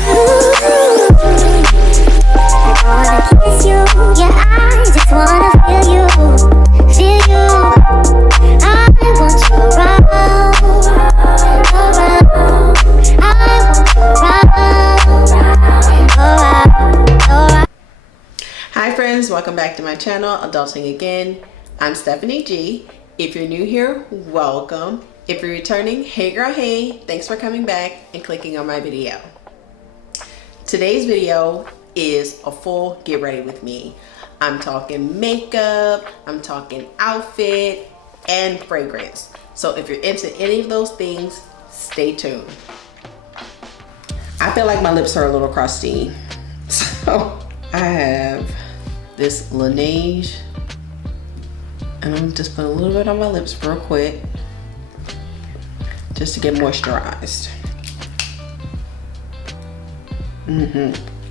Hi friends, welcome back to my channel, Adulting Again. I'm Stephanie G. If you're new here, welcome. If you're returning, hey girl, hey. Thanks for coming back and clicking on my video. Today's video is a full get ready with me. I'm talking makeup, I'm talking outfit, and fragrance. So if you're into any of those things, stay tuned. I feel like my lips are a little crusty. So I have this Laneige, and I'm just putting a little bit on my lips real quick just to get moisturized.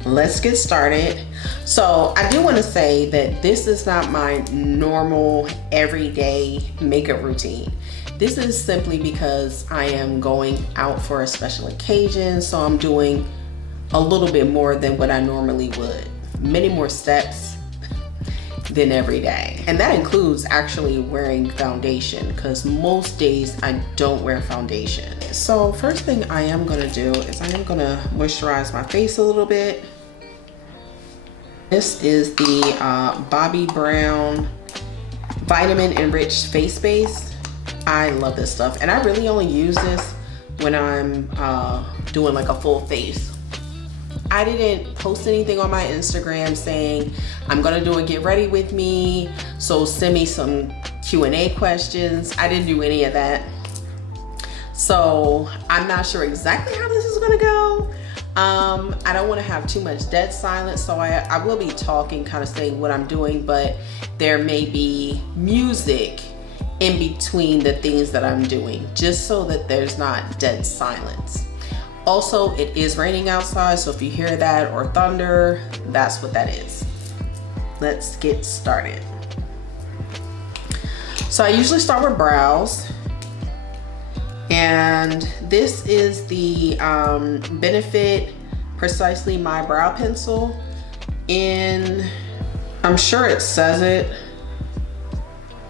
Let's get started. So I do want to say that this is not my normal everyday makeup routine. This is simply because I am going out for a special occasion, so I'm doing a little bit more than what I normally would. Many more steps than every day. And that includes actually wearing foundation, because most days I don't wear foundation. So first thing I am gonna do is I am gonna moisturize my face a little bit. This is the Bobbi Brown Vitamin Enriched Face Base. I love this stuff, and I really only use this when I'm doing like a full face. I didn't post anything on my Instagram saying I'm gonna do a get ready with me, so send me some Q&A questions. I didn't do any of that. So I'm not sure exactly how this is gonna go. I don't want to have too much dead silence, so I will be talking, kind of saying what I'm doing, but there may be music in between the things that I'm doing, just so that there's not dead silence. Also, it is raining outside, so if you hear that or thunder, that's what that is. Let's get started. So I usually start with brows, and this is the Benefit Precisely My Brow Pencil in, I'm sure it says it,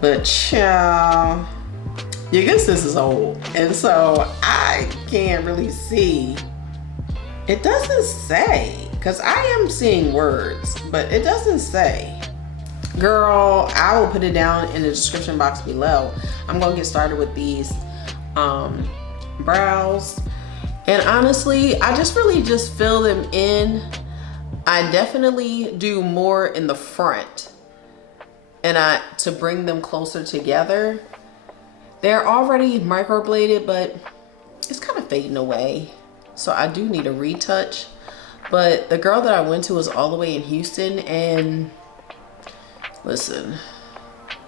but child, your guess this is old, and so I can't really see. It doesn't say, because I am seeing words, but it doesn't say. Girl, I will put it down in the description box below. I'm gonna get started with these brows, and honestly, I just really just fill them in. I definitely do more in the front, and to bring them closer together. They're already microbladed, but it's kind of fading away, so I do need a retouch. But the girl that I went to was all the way in Houston, and listen,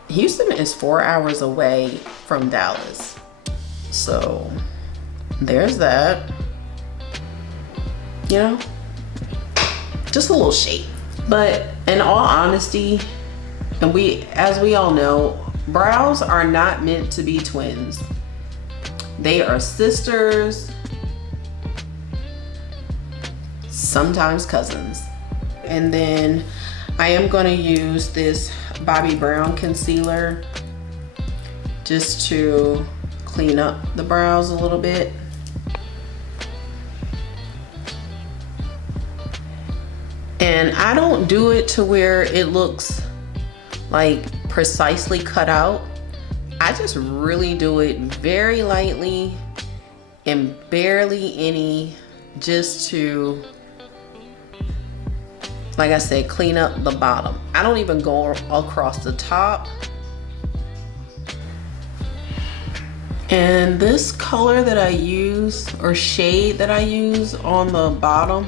Houston is 4 hours away from Dallas, so there's that. You know, just a little shade. But in all honesty, and as we all know, brows are not meant to be twins. They are sisters, sometimes cousins. And then I am going to use this Bobbi Brown concealer just to clean up the brows a little bit. And I don't do it to where it looks like precisely cut out. I just really do it very lightly and barely any, just to, like I said, clean up the bottom. I don't even go across the top. And this color that I use, or shade that I use on the bottom,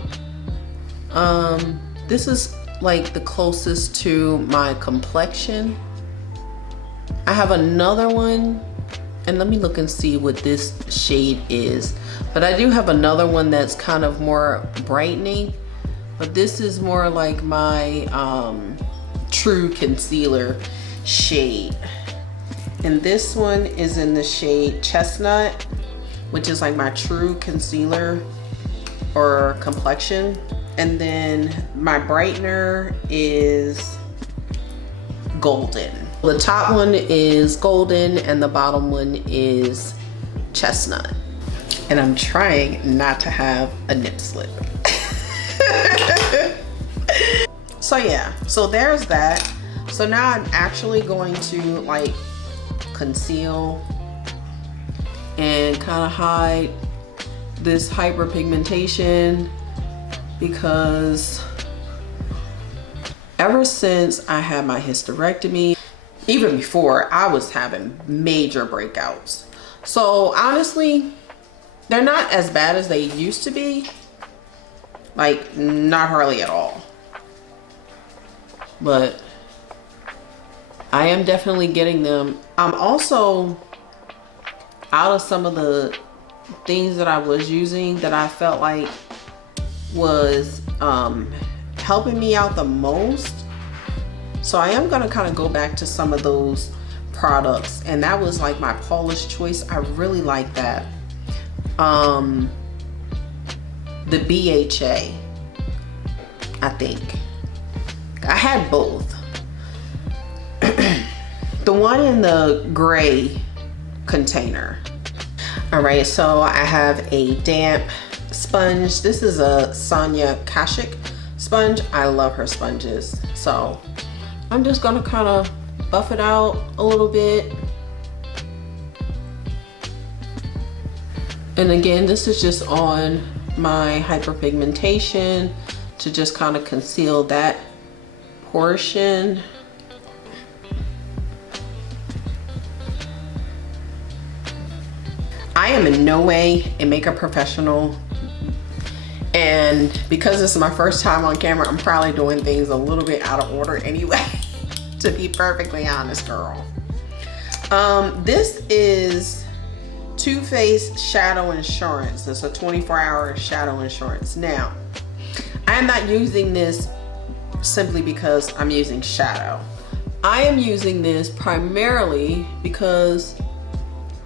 this is like the closest to my complexion. I have another one, and let me look and see what this shade is. But I do have another one that's kind of more brightening, but this is more like my true concealer shade. And this one is in the shade Chestnut, which is like my true concealer or complexion. And then my brightener is golden. The top one is golden and the bottom one is chestnut. And I'm trying not to have a nip slip. So yeah, so there's that. So now I'm actually going to like conceal and kind of hide this hyperpigmentation, because ever since I had my hysterectomy, even before, I was having major breakouts. So honestly, they're not as bad as they used to be. Like, not hardly at all. But I am definitely getting them. I'm also out of some of the things that I was using that I felt like was helping me out the most. So I am gonna kind of go back to some of those products, and that was like my Paula's Choice. I really like that. The BHA, I think. I had both. The one in the gray container. All right, so I have a damp sponge. This is a Sonia Kashuk sponge. I love her sponges. So I'm just gonna kind of buff it out a little bit. And again, this is just on my hyperpigmentation to just kind of conceal that portion. I am in no way a makeup professional, and because this is my first time on camera, I'm probably doing things a little bit out of order anyway, to be perfectly honest, girl. This is Too Faced Shadow Insurance. It's a 24-hour shadow insurance. Now, I am not using this simply because I'm using shadow. I am using this primarily because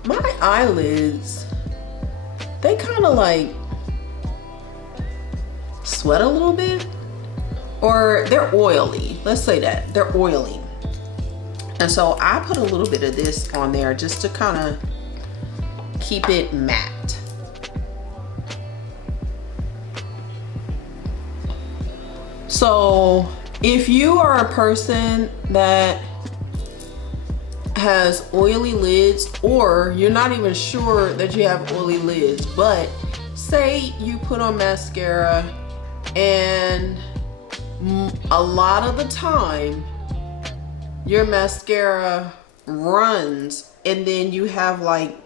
my eyelids, they kind of like sweat a little bit, or they're oily. Let's say that they're oily. And so I put a little bit of this on there just to kind of keep it matte. So if you are a person that has oily lids, or you're not even sure that you have oily lids, but say you put on mascara and a lot of the time your mascara runs, and then you have like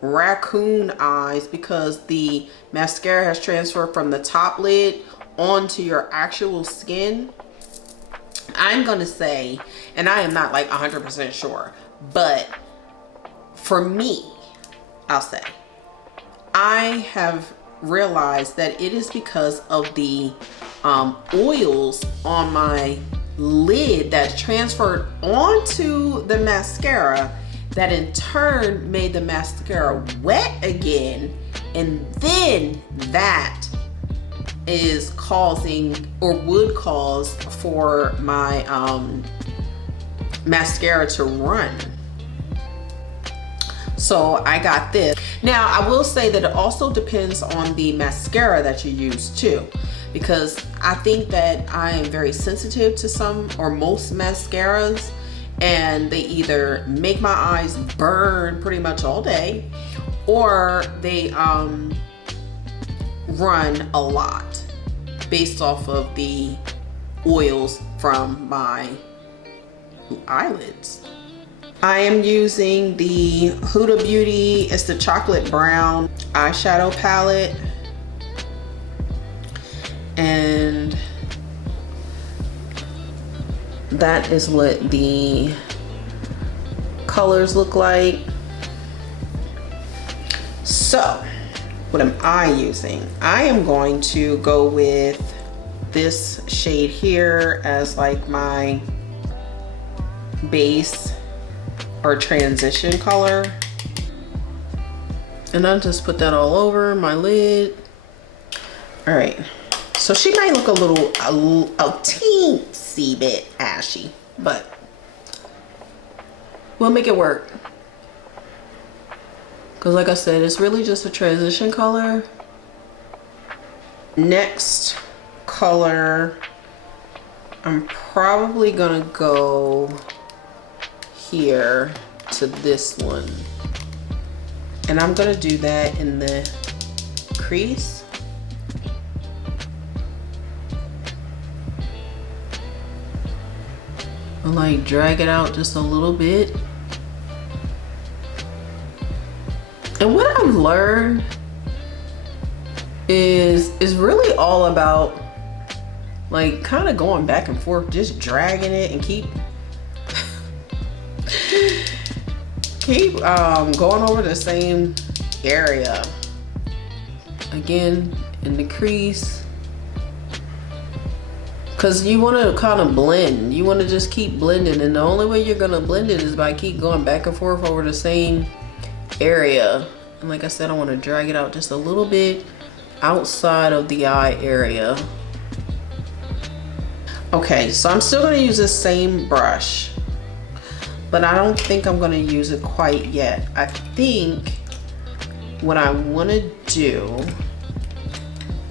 raccoon eyes because the mascara has transferred from the top lid onto your actual skin. I'm gonna say, and I am not like 100% sure, but for me, I'll say, I have realized that it is because of the oils on my lid that transferred onto the mascara, that in turn made the mascara wet again, and then that is causing, or would cause, for my mascara to run. So I got this. Now I will say that it also depends on the mascara that you use too, because I think that I am very sensitive to some or most mascaras, and they either make my eyes burn pretty much all day, or they run a lot based off of the oils from my eyelids. I am using the Huda Beauty, it's the chocolate brown eyeshadow palette, and that is what the colors look like. So what am I using? I am going to go with this shade here as like my base or transition color, and I'll just put that all over my lid. All right, so she might look a teensy bit ashy, but we'll make it work. Because like I said, it's really just a transition color. Next color, I'm probably gonna go here to this one. And I'm gonna do that in the crease. I'll like drag it out just a little bit. And what I've learned is really all about like kind of going back and forth, just dragging it and keep going over the same area. Again, in the crease. Because you want to kind of blend. You want to just keep blending. And the only way you're going to blend it is by keep going back and forth over the same area. And like I said, I want to drag it out just a little bit outside of the eye area. Okay, so I'm still going to use the same brush, but I don't think I'm going to use it quite yet. I think what I want to do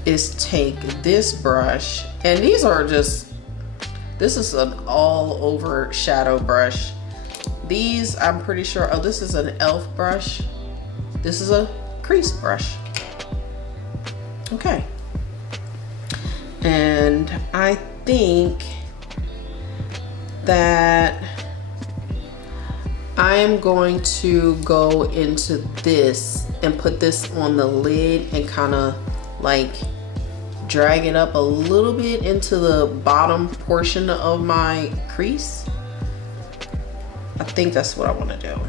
is take this brush, and these are just, this is an all over shadow brush. These, I'm pretty sure, oh, this is an e.l.f. brush. This is a crease brush. Okay. And I think that I am going to go into this and put this on the lid and kind of like drag it up a little bit into the bottom portion of my crease. I think that's what I want to do.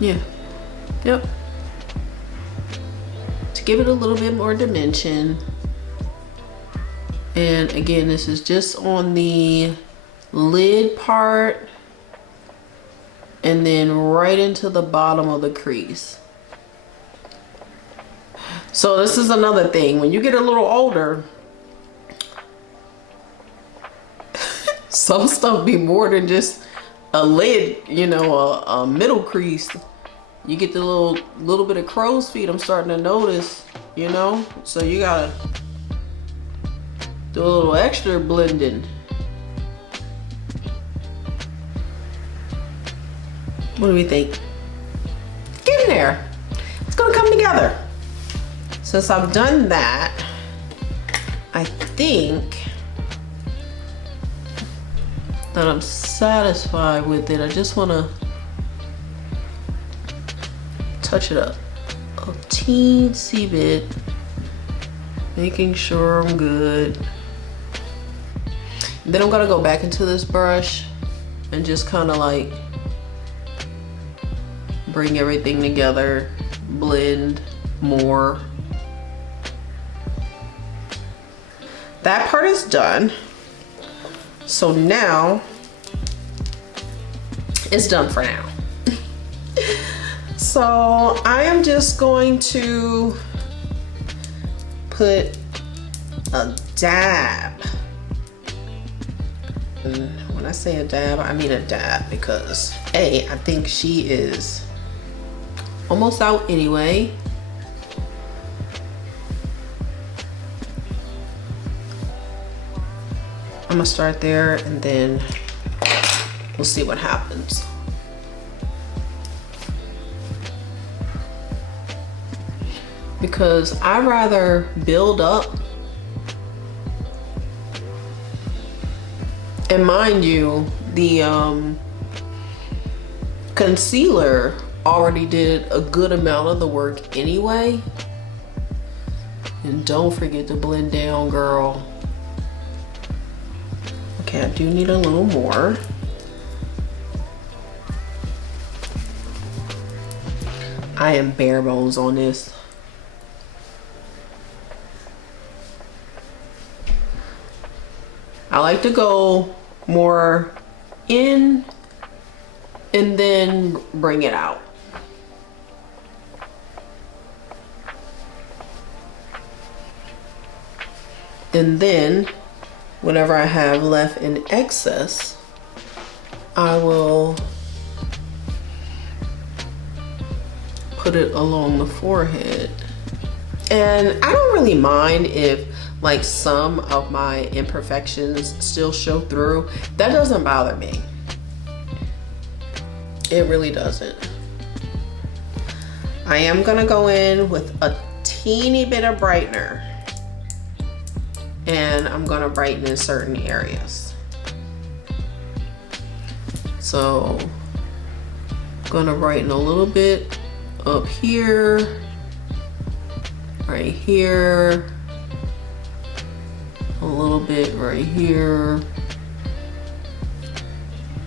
Yeah. Yep. To give it a little bit more dimension. And again, this is just on the lid part and then right into the bottom of the crease. So this is another thing. When you get a little older, some stuff be more than just a lid, you know, a middle crease. You get the little bit of crow's feet I'm starting to notice, you know? So you gotta do a little extra blending. What do we think? Get in there. It's gonna come together. Since I've done that, I think that I'm satisfied with it. I just wanna touch it up a teensy bit, making sure I'm good. Then I'm gonna go back into this brush and just kind of like bring everything together, blend more. That part is done. So now it's done for now. So I am just going to put a dab. And when I say a dab, I mean a dab because I think she is almost out anyway. I'm gonna start there and then we'll see what happens. Because I rather build up, and mind you, the concealer already did a good amount of the work anyway. And don't forget to blend down, girl. Okay, I do need a little more. I am bare bones on this. I like to go more in and then bring it out. And then whatever I have left in excess, I will put it along the forehead. And I don't really mind if like some of my imperfections still show through. That doesn't bother me. It really doesn't. I am gonna go in with a teeny bit of brightener, and I'm gonna brighten in certain areas. So I'm gonna brighten a little bit up here, right here, a little bit right here,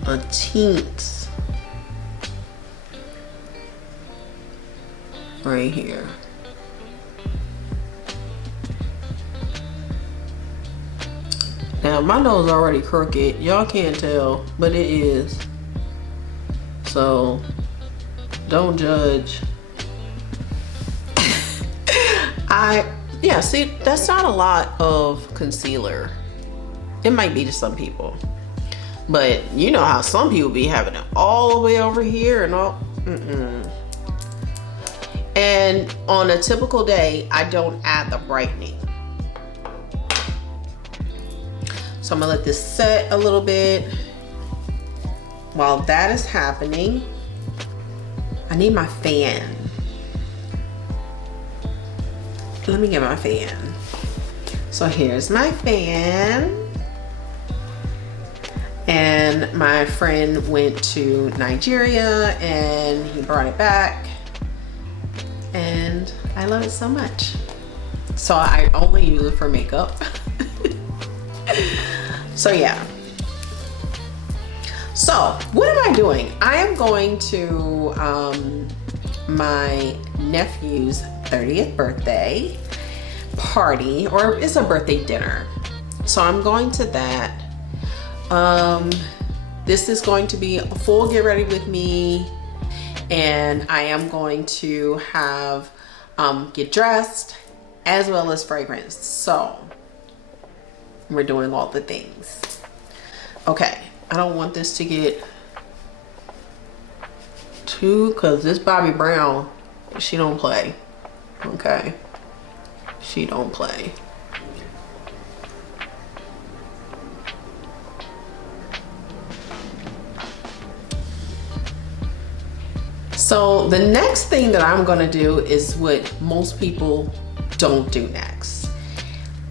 a tint right here. Now my nose is already crooked. Y'all can't tell, but it is. So don't judge. Yeah, see, that's not a lot of concealer. It might be to some people, but you know how some people be having it all the way over here and all. And on a typical day, I don't add the brightening. So I'm gonna let this set a little bit. While that is happening, I need my fan. Let me get my fan. So here's my fan. And my friend went to Nigeria and he brought it back. And I love it so much. So I only use it for makeup. So yeah. So what am I doing? I am going to my nephew's 30th birthday party, or it's a birthday dinner. So I'm going to that. This is going to be a full get ready with me, and I am going to have get dressed as well as fragrance. So we're doing all the things. Okay, I don't want this to get too, because this Bobbi Brown, she don't play. Okay, she don't play. So the next thing that I'm gonna do is what most people don't do next.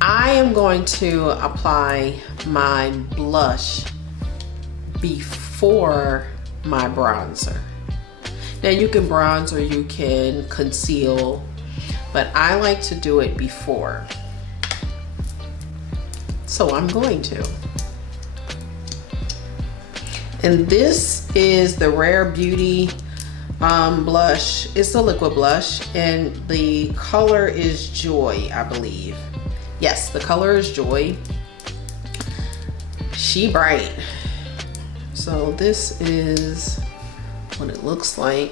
I am going to apply my blush before my bronzer. Now you can bronze or you can conceal, but I like to do it before. So I'm going to. And this is the Rare Beauty blush. It's a liquid blush and the color is Joy, I believe. Yes, the color is Joy. She bright. So this is what it looks like.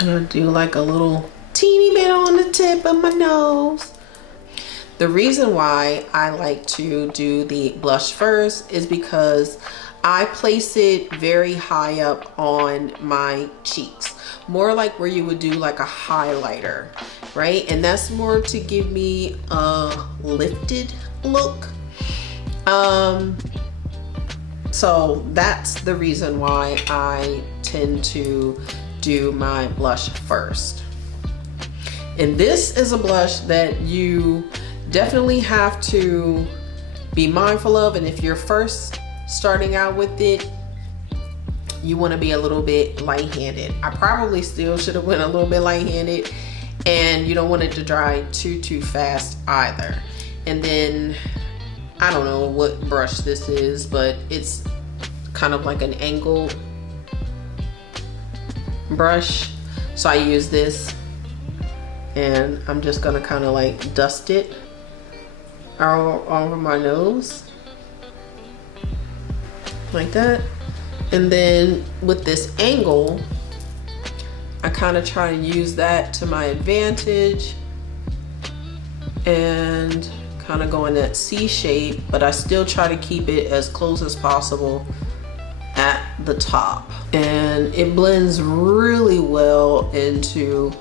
And I'll do like a little teeny bit on the tip of my nose. The reason why I like to do the blush first is because I place it very high up on my cheeks, more like where you would do like a highlighter, right? And that's more to give me a lifted look. So that's the reason why I tend to do my blush first. And this is a blush that you definitely have to be mindful of, and if you're first starting out with it, you want to be a little bit light-handed. I probably still should have went a little bit light-handed, and you don't want it to dry too fast either. And then I don't know what brush this is, but it's kind of like an angled brush, so I use this and I'm just gonna kind of like dust it all over my nose. Like that. And then with this angle, I kind of try to use that to my advantage and kind of go in that C shape, but I still try to keep it as close as possible at the top. And it blends really well into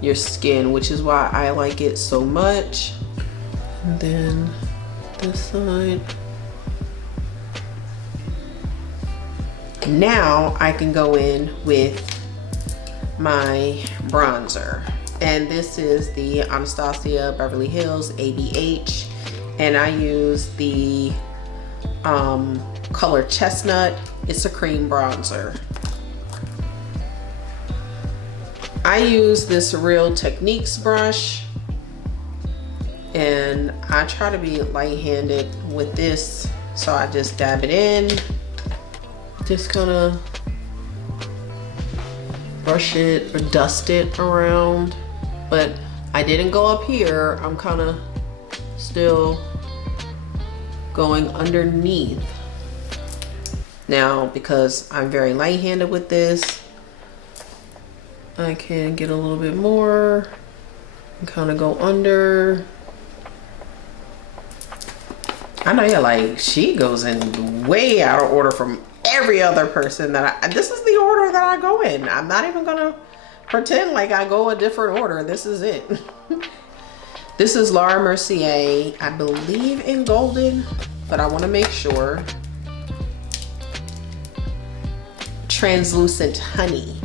your skin, which is why I like it so much. And then this side. Now I can go in with my bronzer, and this is the Anastasia Beverly Hills ABH, and I use the color Chestnut. It's a cream bronzer. I use this Real Techniques brush, and I try to be light-handed with this, so I just dab it in. Just kind of brush it or dust it around, but I didn't go up here. I'm kind of still going underneath. Now, because I'm very light-handed with this, I can get a little bit more and kind of go under. I know you're like, she goes in way out of order from every other person that this is the order that I go in. I'm not even gonna pretend like I go a different order. This is it. This is Laura Mercier, I believe in golden, but I want to make sure. Translucent Honey.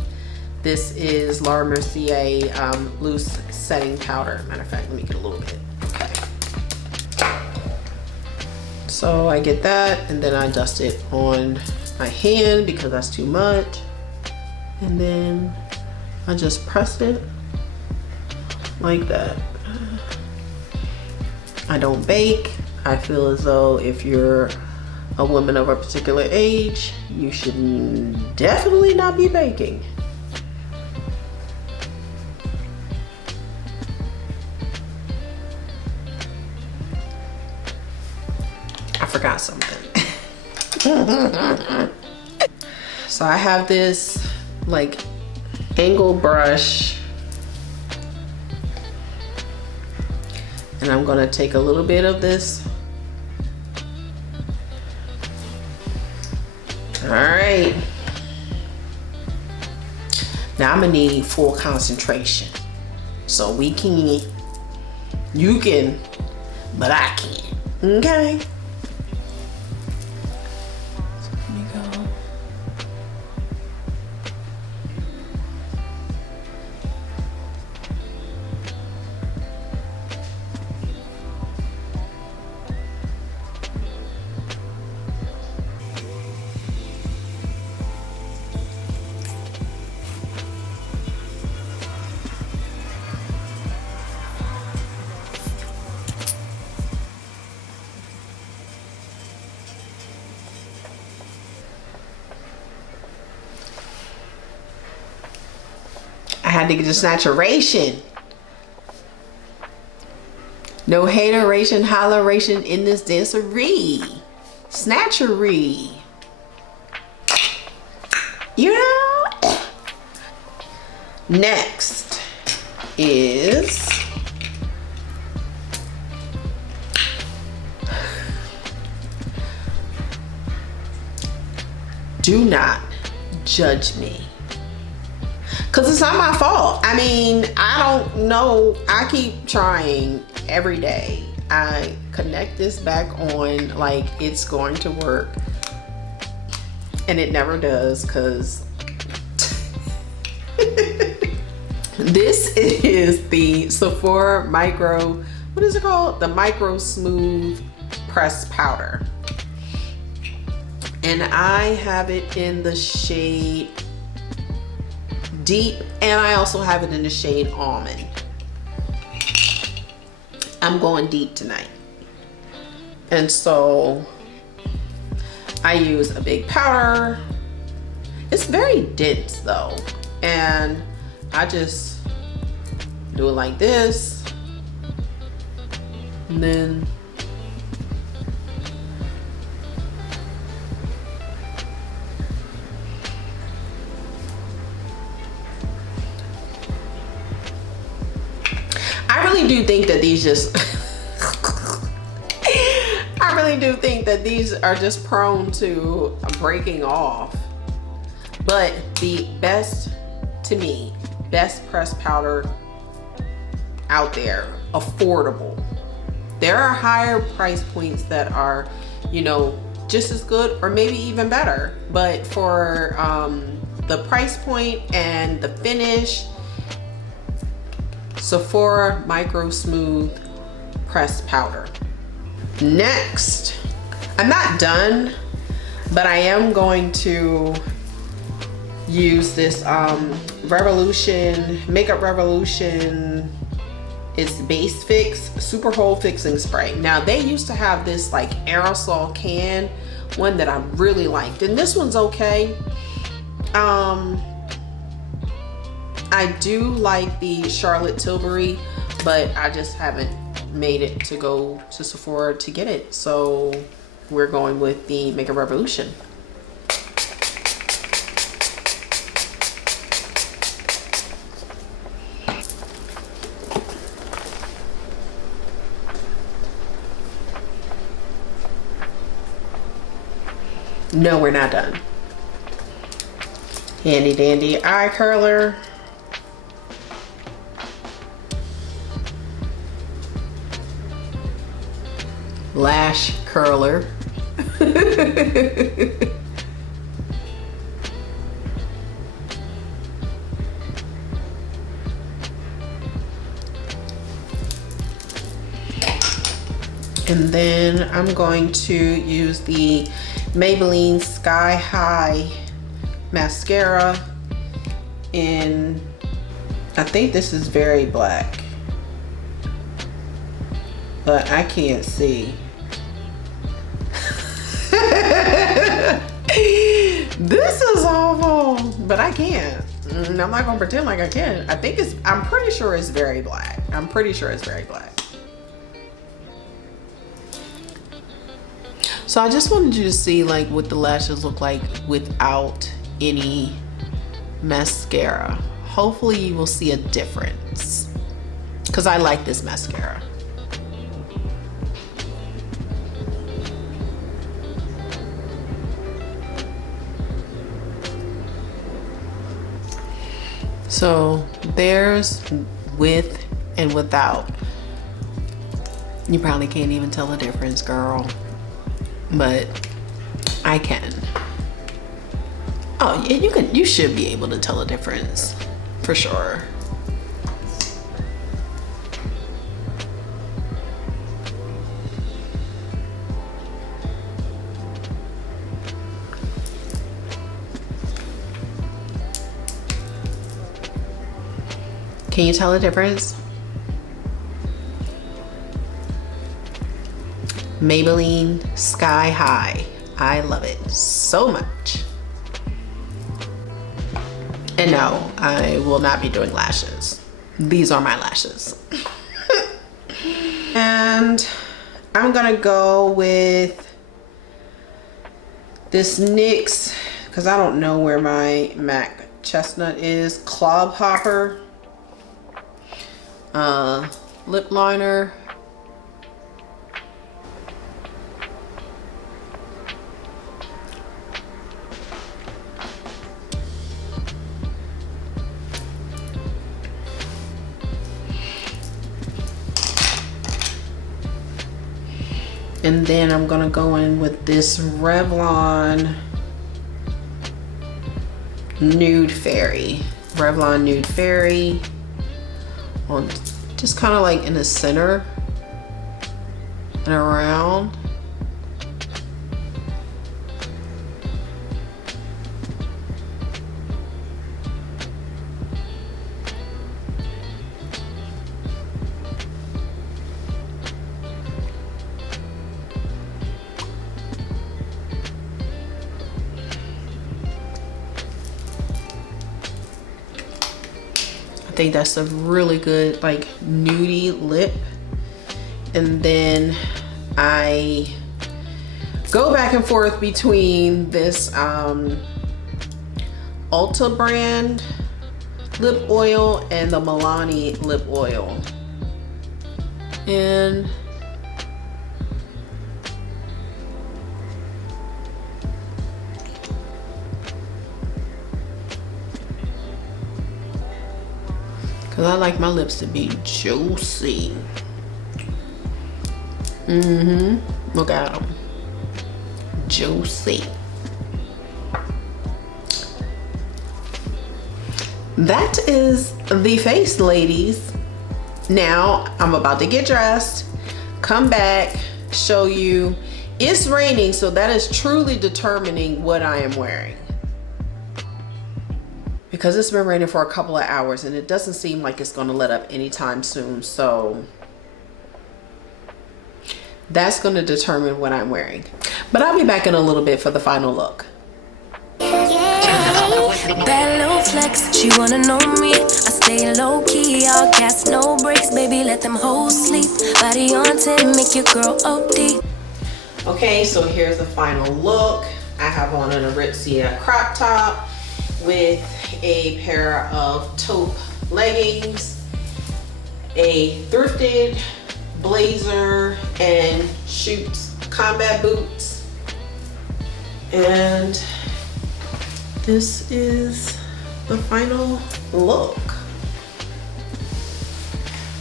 This is Laura Mercier loose setting powder. Matter of fact, let me get a little bit. Okay. So I get that, and then I dust it on my hand because that's too much, and then I just press it like that. I don't bake. I feel as though if you're a woman of a particular age, you should definitely not be baking. I forgot something. So I have this like angle brush, and I'm gonna take a little bit of this. All right. Now I'm gonna need full concentration. So we can, you can, but I can't, okay? I had to get the saturation. No hateration, holleration in this dancery. Snatchery. You know? Next is do not judge me. Because it's not my fault. I mean, I don't know. I keep trying every day. I connect this back on like it's going to work. And it never does, because this is the Sephora Micro, what is it called? The Micro Smooth Press Powder. And I have it in the shade Deep, and I also have it in the shade Almond. I'm going deep tonight. And so I use a big powder. It's very dense though. And I just do it like this. And then do think that these just I really do think that these are just prone to breaking off. But the best, to me, best pressed powder out there, affordable. There are higher price points that are, you know, just as good or maybe even better. But for the price point and the finish, Sephora Micro Smooth Pressed Powder. Next, I'm not done, but I am going to use this Makeup Revolution, it's Base Fix Super Hold Fixing Spray. Now they used to have this like aerosol can one that I really liked, and this one's okay. I do like the Charlotte Tilbury, but I just haven't made it to go to Sephora to get it, so we're going with the Makeup Revolution. No, we're not done. Handy dandy eye curler. Lash curler. And then I'm going to use the Maybelline Sky High mascara in, I think this is Very Black, but I can't see. This is awful, but I can't. I'm not gonna pretend like I can. I'm pretty sure it's Very Black. I'm pretty sure it's Very Black. So I just wanted you to see like what the lashes look like without any mascara. Hopefully you will see a difference, because I like this mascara. So there's with and without. You probably can't even tell the difference, girl, but I can. Oh, yeah, you should be able to tell the difference for sure. Can you tell the difference? Maybelline Sky High. I love it so much. And no, I will not be doing lashes. These are my lashes. And I'm gonna go with this NYX, because I don't know where my MAC Chestnut is, Clob Hopper lip liner. And then I'm gonna go in with this Revlon Nude Fairy. Revlon Nude Fairy on just kind of like in the center and around. I think that's a really good like nudie lip. And then I go back and forth between this Ulta brand lip oil and the Milani lip oil. And because I like my lips to be juicy. Look at them. Juicy. That is the face, ladies. Now I'm about to get dressed, come back, show you. It's raining, so that is truly determining what I am wearing, because it's been raining for a couple of hours and it doesn't seem like it's going to let up anytime soon. So that's going to determine what I'm wearing. But I'll be back in a little bit for the final look. Bad little flex, she wanna know me. I stay low key, all gas, no brakes, baby, let them hoes sleep. Body on 10, make your girl OD. Okay, so here's the final look. I have on an Aritzia crop top with a pair of taupe leggings, a thrifted blazer, and Schutz combat boots. And this is the final look.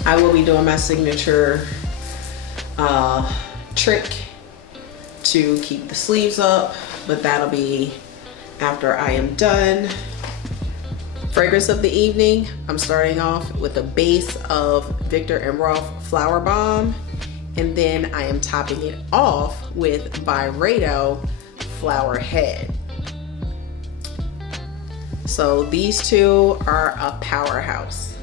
I will be doing my signature trick to keep the sleeves up, but that'll be after I am done. Fragrance of the evening, I'm starting off with a base of Viktor and Rolf Flower Bomb, and then I am topping it off with Byredo Flower Head. So these two are a powerhouse.